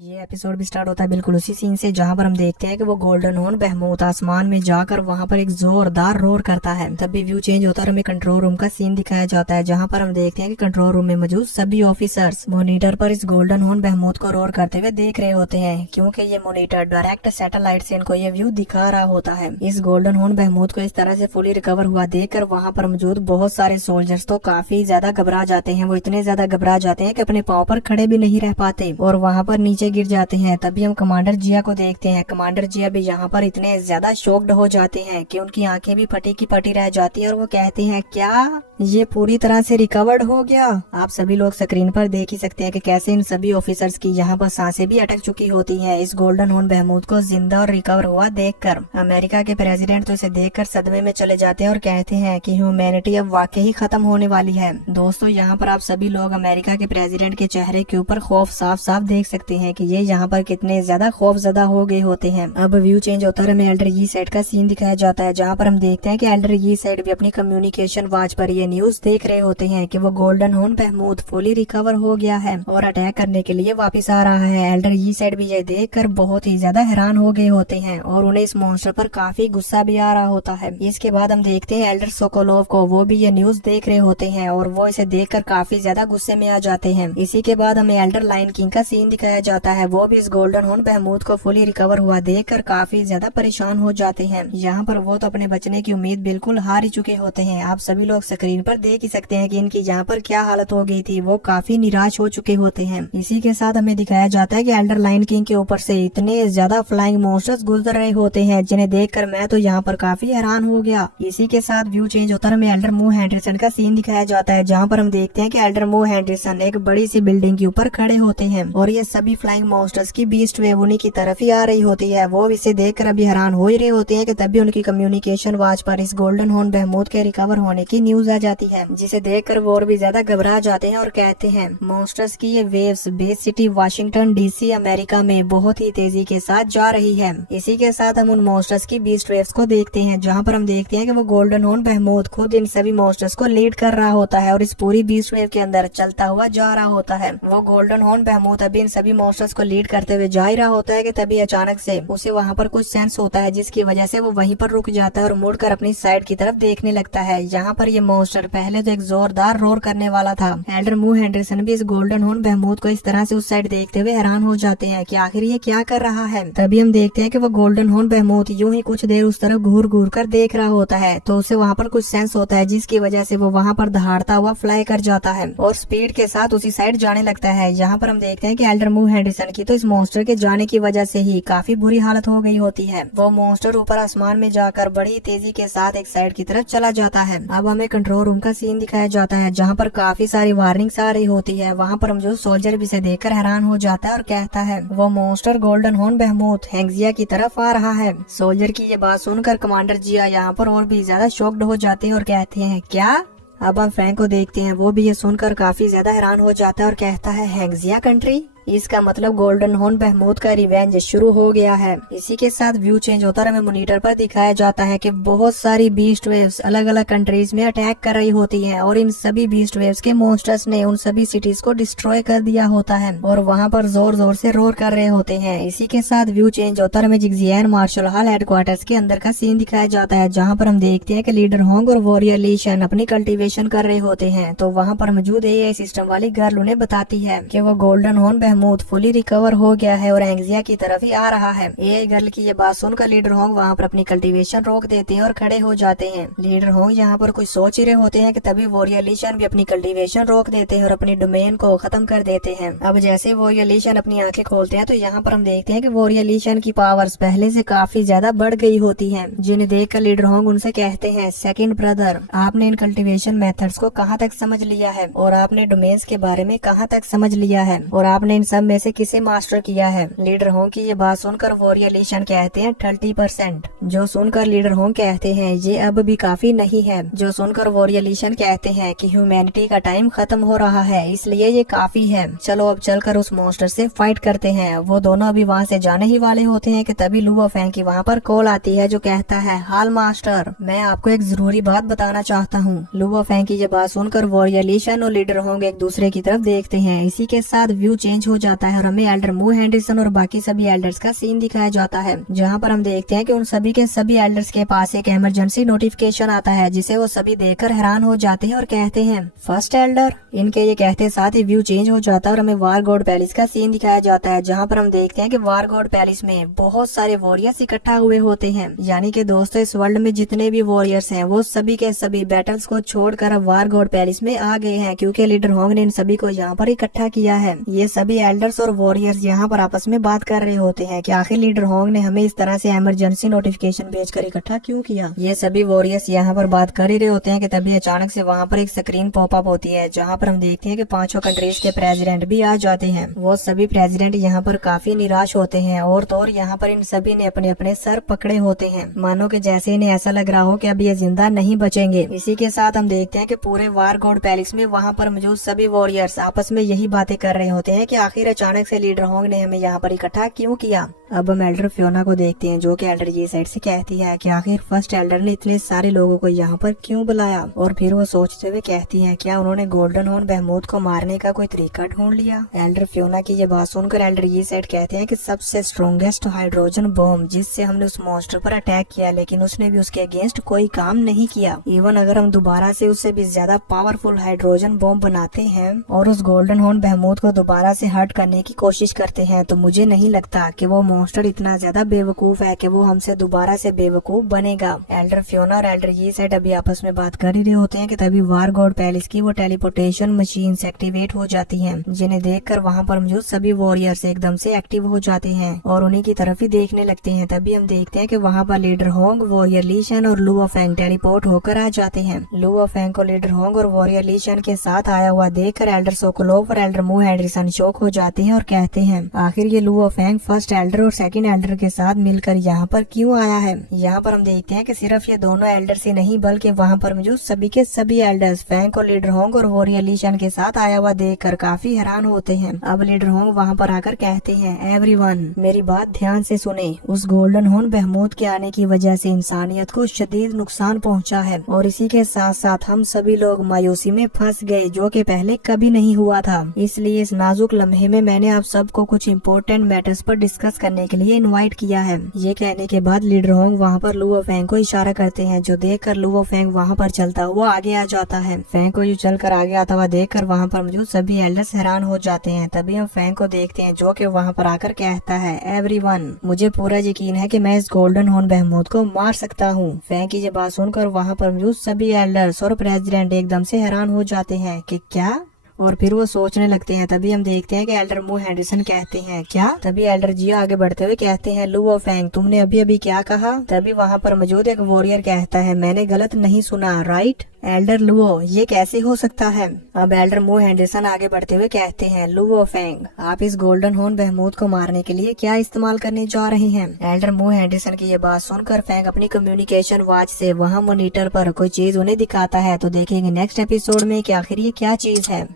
ये एपिसोड भी स्टार्ट होता है बिल्कुल उसी सीन से जहाँ पर हम देखते हैं कि वो गोल्डन हॉर्न बहमूत आसमान में जाकर वहाँ पर एक जोरदार रोर करता है। तब भी व्यू चेंज होता है और हमें कंट्रोल रूम का सीन दिखाया जाता है जहाँ पर हम देखते हैं कि कंट्रोल रूम में मौजूद सभी ऑफिसर्स मॉनिटर पर इस गोल्डन हॉर्न बहमूत को रोर करते हुए देख रहे होते हैं, क्योंकि ये मॉनिटर डायरेक्ट सैटेलाइट से इनको ये व्यू दिखा रहा होता है। इस गोल्डन हॉर्न बहमूत को इस तरह से फुली रिकवर हुआ देखकर वहाँ पर मौजूद बहुत सारे सोल्जर्स तो काफी ज्यादा घबरा जाते हैं। वो इतने ज्यादा घबरा जाते हैं कि अपने पाँव पर खड़े भी नहीं रह पाते और वहाँ पर नीचे गिर जाते हैं। तभी हम कमांडर जिया को देखते हैं। कमांडर जिया भी यहाँ पर इतने ज्यादा शॉक्ड हो जाते हैं कि उनकी आंखें भी फटी की फटी रह जाती है और वो कहते हैं, क्या ये पूरी तरह से रिकवर्ड हो गया? आप सभी लोग स्क्रीन पर देख ही सकते हैं कि कैसे इन सभी ऑफिसर्स की यहाँ पर सांसें भी अटक चुकी होती हैं। इस गोल्डन हॉर्न बहमूत को जिंदा और रिकवर हुआ देखकर अमेरिका के प्रेसिडेंट तो इसे देखकर सदमे में चले जाते हैं और कहते हैं कि ह्यूमैनिटी अब वाकई ही खत्म होने वाली है। दोस्तों, यहाँ पर आप सभी लोग अमेरिका के प्रेसिडेंट के चेहरे के ऊपर खौफ साफ साफ देख सकते हैं कि ये यहाँ पर कितने ज्यादा खौफजदा हो गए होते हैं। अब व्यू चेंज होता है, हमें एल्डर यी साइड का सीन दिखाया जाता है जहाँ पर हम देखते हैं कि एल्डर यी साइड भी अपनी कम्युनिकेशन वॉच पर ये न्यूज देख रहे होते हैं कि वो गोल्डन हॉर्न बहमूत फुली रिकवर हो गया है और अटैक करने के लिए वापस आ रहा है। एल्डर यी साइड भी ये देखकर बहुत ही ज्यादा हैरान हो गए होते हैं और उन्हें इस मॉन्स्टर पर काफी गुस्सा भी आ रहा होता है। इसके बाद हम देखते हैं एल्डर सोकोलोव को, वो भी ये न्यूज देख रहे होते हैं और वो इसे देखकर काफी ज्यादा गुस्से में आ जाते हैं। इसी के बाद हमें एल्डर लायन किंग का सीन दिखाया जाता है। वो भी इस गोल्डन हॉर्न बहमूत को फुली रिकवर हुआ देखकर काफी ज्यादा परेशान हो जाते हैं। यहाँ पर वो तो अपने बचने की उम्मीद बिल्कुल हार ही चुके होते हैं। आप सभी लोग स्क्रीन पर देख ही सकते हैं कि इनकी यहाँ पर क्या हालत हो गई थी। वो काफी निराश हो चुके होते हैं। इसी के साथ हमें दिखाया जाता है कि एल्डर लायन किंग के ऊपर से इतने ज्यादा फ्लाइंग मॉन्स्टर्स गुजर रहे होते हैं जिन्हें देखकर मैं तो यहाँ पर काफी हैरान हो गया। इसी के साथ व्यू चेंज होता है, हमें एल्डर मू हैंडरसन का सीन दिखाया जाता है जहाँ पर हम देखते हैं कि एल्डर मू हैंडरसन एक बड़ी सी बिल्डिंग के ऊपर खड़े होते हैं और ये सभी फ्लाइंग मॉन्स्टर्स की बीस्ट वेव उन्हीं की तरफ ही आ रही होती है। वो इसे देखकर अभी हैरान हो ही रहे होते हैं कि तभी उनकी कम्युनिकेशन वॉच पर इस गोल्डन हॉर्न बहमूत के रिकवर होने की न्यूज आ जाती है, जिसे देखकर वो और भी ज्यादा घबरा जाते हैं और कहते हैं मॉन्स्टर्स की ये waves base city Washington DC America में बहुत ही तेजी के साथ जा रही है। इसी के साथ हम उन मॉन्स्टर्स की बीस्ट वेव्स को देखते हैं जहाँ पर हम देखते हैं कि वो गोल्डन हॉर्न बहमूत खुद इन सभी मॉन्स्टर्स को लीड कर रहा होता है और इस पूरी बीस्ट वेव के अंदर चलता हुआ जा रहा होता है। वो गोल्डन हॉर्न बहमूत अभी इन सभी मॉन्स्टर्स को लीड करते हुए जा ही रहा होता है कि तभी अचानक से उसे वहाँ पर कुछ सेंस होता है जिसकी वजह से वो वहीं पर रुक जाता है और मुड़कर अपनी साइड की तरफ देखने लगता है। यहाँ पर ये मॉन्स्टर पहले तो एक जोरदार रोर करने वाला था। एल्डर मू हैंडरसन भी इस गोल्डन हॉर्न बहमूत को इस तरह से उस साइड देखते हुए हैरान हो जाते हैं कि आखिर ये क्या कर रहा है। तभी हम देखते हैं कि वो गोल्डन हॉर्न बहमूत यूं ही कुछ देर उस तरफ घूर घूर कर देख रहा होता है तो उसे वहाँ पर कुछ सेंस होता है जिसकी वजह से वो वहाँ पर दहाड़ता हुआ फ्लाई कर जाता है और स्पीड के साथ उसी साइड जाने लगता है। यहाँ पर हम देखते हैं कि एल्डर मू हैंडरसन की तो इस मॉन्स्टर के जाने की वजह से ही काफी बुरी हालत हो गई होती है। वो मॉन्स्टर ऊपर आसमान में जाकर बड़ी तेजी के साथ एक साइड की तरफ चला जाता है। अब हमें कंट्रोल रूम का सीन दिखाया जाता है जहाँ पर काफी सारी वार्निंग्स आ रही होती है। वहाँ पर हम जो सोल्जर भी इसे देखकर हैरान हो जाता है और कहता है वो मॉन्स्टर गोल्डन हॉर्न बहमूत हैंगजिया की तरफ आ रहा है। सोल्जर की ये बात सुनकर कमांडर जिया यहाँ पर और भी ज्यादा शॉक्ड हो जाते हैं और कहते हैं, क्या? अब हम फ्रैंक को देखते हैं, वो भी ये सुनकर काफी ज्यादा हैरान हो जाता है और कहता है, हैंगजिया कंट्री? इसका मतलब गोल्डन हॉर्न बहमूत का रिवेंज शुरू हो गया है। इसी के साथ व्यू चेंज होता है, हमें मॉनिटर पर दिखाया जाता है कि बहुत सारी बीस्ट वेव्स अलग अलग कंट्रीज में अटैक कर रही होती हैं और इन सभी बीस्ट वेव्स के मॉन्स्टर्स ने उन सभी सिटीज को डिस्ट्रॉय कर दिया होता है और वहाँ पर जोर जोर से रोर कर रहे होते हैं। इसी के साथ व्यू चेंज होता है, हमें जिग्जियन मार्शल हॉल हेडक्वार्टर्स के अंदर का सीन दिखाया जाता है जहाँ पर हम देखते हैं कि लीडर होंग और वॉरियर लीशन अपनी कल्टीवेशन कर रहे होते हैं। तो वहाँ पर मौजूद एआई सिस्टम वाली गर्ल उन्हें बताती है कि वो गोल्डन हॉर्न बहमूत फुली रिकवर हो गया है और एंग्जिया की तरफ ही आ रहा है। एआई गर्ल की ये बात सुनकर लीडर होंग वहाँ पर अपनी कल्टीवेशन रोक देते हैं और खड़े हो जाते हैं। लीडर होंग यहाँ पर कुछ सोच ही रहे होते हैं कि तभी वॉरियर लीशन भी अपनी कल्टीवेशन रोक देते हैं और अपनी डोमेन को खत्म कर देते हैं। अब जैसे वॉरियर लीशन अपनी आंखें खोलते हैं तो यहाँ पर हम देखते हैं कि वॉरियर लीशन की पावर्स पहले से काफी ज्यादा बढ़ गई होती है, जिन्हें देखकर लीडर होंग उनसे कहते हैं, सेकंड ब्रदर, आपने इन कल्टीवेशन मेथड्स को कहाँ तक समझ लिया है और आपने डोमेन्स के बारे में कहाँ तक समझ लिया है और आपने इन सब में से किसे मास्टर किया है? लीडर होंग की ये बात सुनकर वॉरियर लीशन कहते हैं 30%। जो सुनकर लीडर होंग कहते हैं ये अब भी काफी नहीं है। जो सुनकर वॉरियर लीशन कहते हैं कि ह्यूमैनिटी का टाइम खत्म हो रहा है इसलिए ये काफी है, चलो अब चलकर उस मॉन्स्टर से फाइट करते हैं। वो दोनों अभी वहाँ से जाने ही वाले होते हैं कि तभी लुओ फैंग की वहाँ पर कॉल आती है जो कहता है, हाल मास्टर, मैं आपको एक जरूरी बात बताना चाहता हूँ। लुओ फैंग की ये बात सुनकर वॉरियर लीशन और लीडर होंग एक दूसरे की तरफ देखते हैं। इसी के साथ व्यू चेंज हो जाता है और हमें एल्डर मू हेंडरसन और बाकी सभी एल्डर्स का सीन दिखाया जाता है, जहाँ पर हम देखते हैं कि उन सभी के सभी एल्डर्स के पास एक इमरजेंसी नोटिफिकेशन आता है, जिसे वो सभी देखकर हैरान हो जाते हैं और कहते हैं फर्स्ट एल्डर। इनके ये कहते साथ ही व्यू चेंज हो जाता है और हमें वार गॉड पैलेस का सीन दिखाया जाता है, जहाँ पर हम देखते हैं कि वार गॉड पैलेस में बहुत सारे वॉरियर्स इकट्ठा हुए होते हैं। यानी कि दोस्तों इस वर्ल्ड में जितने भी वॉरियर्स हैं वो सभी के सभी बैटल्स को छोड़कर अब वार गॉड पैलेस में आ गए हैं, क्योंकि लीडर होंग ने इन सभी को यहाँ पर इकट्ठा किया है। ये सभी एल्डर्स और वॉरियर्स यहाँ पर आपस में बात कर रहे होते हैं कि आखिर लीडर होंग ने हमें इस तरह से इमरजेंसी नोटिफिकेशन भेजकर इकट्ठा क्यों किया। ये सभी वॉरियर्स यहाँ पर बात कर ही रहे होते हैं कि तभी अचानक से वहाँ पर एक स्क्रीन पॉपअप होती है, जहाँ पर हम देखते हैं कि 5 कंट्रीज के प्रेसिडेंट भी आ जाते हैं। वो सभी प्रेसिडेंट यहाँ पर काफी निराश होते हैं और तो और यहाँ पर इन सभी ने अपने अपने सर पकड़े होते हैं, मानो कि जैसे इन्हें ऐसा लग रहा हो कि अब ये जिंदा नहीं बचेंगे। इसी के साथ हम देखते हैं कि पूरे वार गॉड पैलेस में वहाँ पर मौजूद सभी वॉरियर्स आपस में यही बातें कर रहे होते हैं कि आखिर अचानक से लीडर होंग ने हमें यहाँ पर इकट्ठा क्यों किया। अब हम एल्डर फियोना को देखते हैं, जो कि एल्डर ये साइड से कहती है कि आखिर फर्स्ट एल्डर ने इतने सारे लोगों को यहाँ पर क्यों बुलाया, और फिर वो सोचते हुए कहती है क्या उन्होंने गोल्डन हॉर्न बहमूद को मारने का कोई तरीका ढूंढ लिया। एल्डर फियोना की ये बात सुनकर एल्डर ये साइड कहते हैं कि सबसे स्ट्रॉन्गेस्ट हाइड्रोजन बॉम्ब जिससे हमने उस मॉन्स्टर पर अटैक किया, लेकिन उसने भी उसके अगेंस्ट कोई काम नहीं किया। इवन अगर हम दोबारा से उससे भी ज्यादा पावरफुल हाइड्रोजन बॉम्ब बनाते हैं और उस गोल्डन हॉर्न बहमूद को दोबारा से हर्ट करने की कोशिश करते हैं, तो मुझे नहीं लगता कि वो मॉन्स्टर इतना ज्यादा बेवकूफ है कि वो हमसे दोबारा से बेवकूफ बनेगा। एल्डर फियोना और एल्डर ये साइड अभी आपस में बात कर ही रहे होते हैं कि तभी वार गॉड पैलेस की वो टेलीपोर्टेशन मशीन एक्टिवेट हो जाती हैं, जिन्हें देखकर वहाँ पर मौजूद सभी वॉरियर्स एकदम से एक्टिव हो जाते हैं और उन्हीं की तरफ ही देखने लगते हैं। तभी हम देखते हैं कि वहाँ पर लीडर होंग, वॉरियर ली शन और लुओ फेंग टेलीपोर्ट होकर आ जाते हैं। लुओ फेंग को लीडर होंग और वॉरियर ली शन के साथ आया हुआ देखकर एल्डर सोकोलोव और एल्डर मू हेंडरसन शॉक हो जाते हैं और कहते हैं आखिर ये लुओ फेंग फर्स्ट एल्डर और सेकंड एल्डर के साथ मिलकर यहाँ पर क्यों आया है। यहाँ पर हम देखते हैं कि सिर्फ ये दोनों एल्डर से नहीं बल्कि वहाँ पर मौजूद सभी के सभी एल्डर्स फेंग को लीडर होंग और वॉरियर ली शन के साथ आया हुआ देखकर काफी हैरान होते हैं। अब लीडर होंग वहाँ पर आकर कहते हैं एवरीवन मेरी बात ध्यान से सुने, उस गोल्डन हॉर्न बहमूद के आने की वजह से इंसानियत को शदीद नुकसान पहुँचा है और इसी के साथ साथ हम सभी लोग मायूसी में फंस गए, जो कि पहले कभी नहीं हुआ था। इसलिए इस नाजुक लम्हे में मैंने आप सबको कुछ इम्पोर्टेंट मैटर्स पर डिस्कस करने के लिए इनवाइट किया है। ये कहने के बाद लीडर होंग वहाँ पर लुओ फेंग को इशारा करते हैं, जो देखकर लुओ फेंग वहाँ पर चलता हुआ आगे आ जाता है। फेंग को यूँ चलकर आगे आता हुआ देखकर वहाँ पर मौजूद सभी एल्डर्स हैरान हो जाते हैं। तभी हम फेंग को देखते हैं, जो कि वहाँ पर आकर कहता है एवरीवन मुझे पूरा यकीन है कि मैं इस गोल्डन हॉर्न बहमूद को मार सकता हूँ। फेंग की ये बात सुनकर वहाँ पर मौजूद सभी एल्डर्स और प्रेसिडेंट एकदम से हैरान हो जाते हैं कि क्या, और फिर वो सोचने लगते हैं। तभी हम देखते हैं कि एल्डर मू हेंडरसन कहते हैं क्या। तभी एल्डर जियो आगे बढ़ते हुए कहते हैं लुओ फेंग तुमने अभी अभी क्या कहा। तभी वहाँ पर मौजूद एक वॉरियर कहता है मैंने गलत नहीं सुना राइट। एल्डर लुओ ये कैसे हो सकता है। अब एल्डर मू हेंडरसन आगे बढ़ते हुए कहते हैं लुओ फेंग आप इस गोल्डन हॉर्न बहमूद को मारने के लिए क्या इस्तेमाल करने जा रहे हैं। एल्डर मू हेंडरसन की ये बात सुनकर फेंग अपनी कम्युनिकेशन वॉच से वहाँ मॉनिटर पर कोई चीज उन्हें दिखाता है। तो देखेंगे नेक्स्ट एपिसोड में कि आखिर ये क्या चीज है।